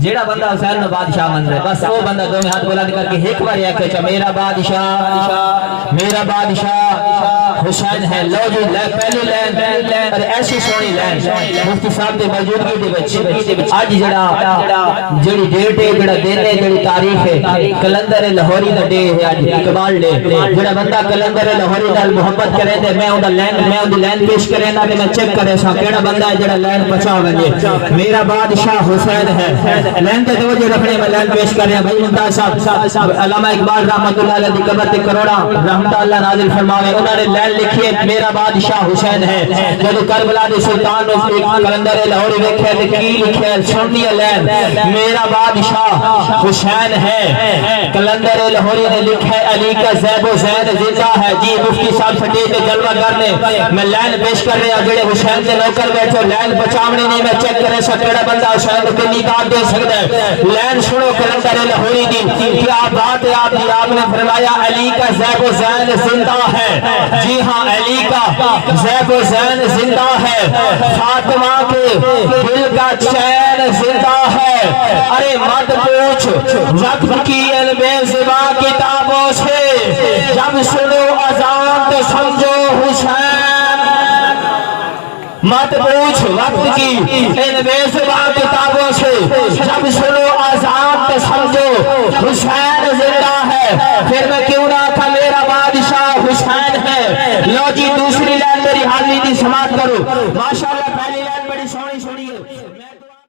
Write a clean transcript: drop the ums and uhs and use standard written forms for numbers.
جیڑا بندہ حسین نو بادشاہ من رہے بس وہ بندہ دو میں ہاتھ بلند کر کے ایک بار یہ کہے میرا بادشاہ حسین ہے. لو جی پہلی لائن اور ایسی سونی لائن مفتی صاحب دی موجودگی دے وچ اج جڑا جڑی ڈیٹ ہے جڑا دن ہے جڑی تاریخ ہے کلندر لاہوری دا ڈے ہے اج اقبال ڈے. جڑا بندہ کلندر لاہوری نال محبت کرے تے میں اوندا لائن پیش کرے نا تے میں چیک کرے سا کیڑا بندہ ہے جڑا لائن پچا ونجے. میرا بادشاہ حسین ہے لائن تے توجہ رکھنے میں لائن پیش کر رہے ہیں بھائی ممتاز صاحب. علامہ اقبال رحمۃ اللہ علیہ دی قبر تے کروڑا رحمت اللہ نازل فرماوے انہوں نے لائن لکھی ہے میرا بادشاہ حسین ہے. جب کربلا دے سلطان نے ایک کلندر لاہوری ویکھے تے کی لکھے سننی لائن میرا بادشاہ حسین ہے. کلندر لاہوری نے لکھا ہے علی کا زیب و زین زندہ ہے. جی مفتی صاحب سٹیج تے جلوہ کرنے میں لائن پیش کر رہا جڑے حسین دے نوکر بیٹھے لائن بچاونی نہیں میں چیک کرے سا کیڑا بندہ حسین کو کتنی داد دے سکتا ہے. لائن سنو کلندر لاہوری دی کیا بات ہے آپ کی. آپ نے فرمایا علی کا زیب و زین زندہ ہے. جی ہاں علی کا زیب و زین زندہ ہے. فاطمہ کے دل کا چین زندہ ہے. ارے مت پوچھ وقت کی ان بے زبان کتابوں سے جب سنو اذان تو سمجھو حسین. مت پوچھ وقت کی ان بے زبان کتابوں سے جب سنو اذان تو سمجھو حسین زندہ ہے. پھر میں کیوں نہ تھا میرا بادشاہ حسین ہے. لو جی دوسری لائن میری حاضری دی سماعت کرو.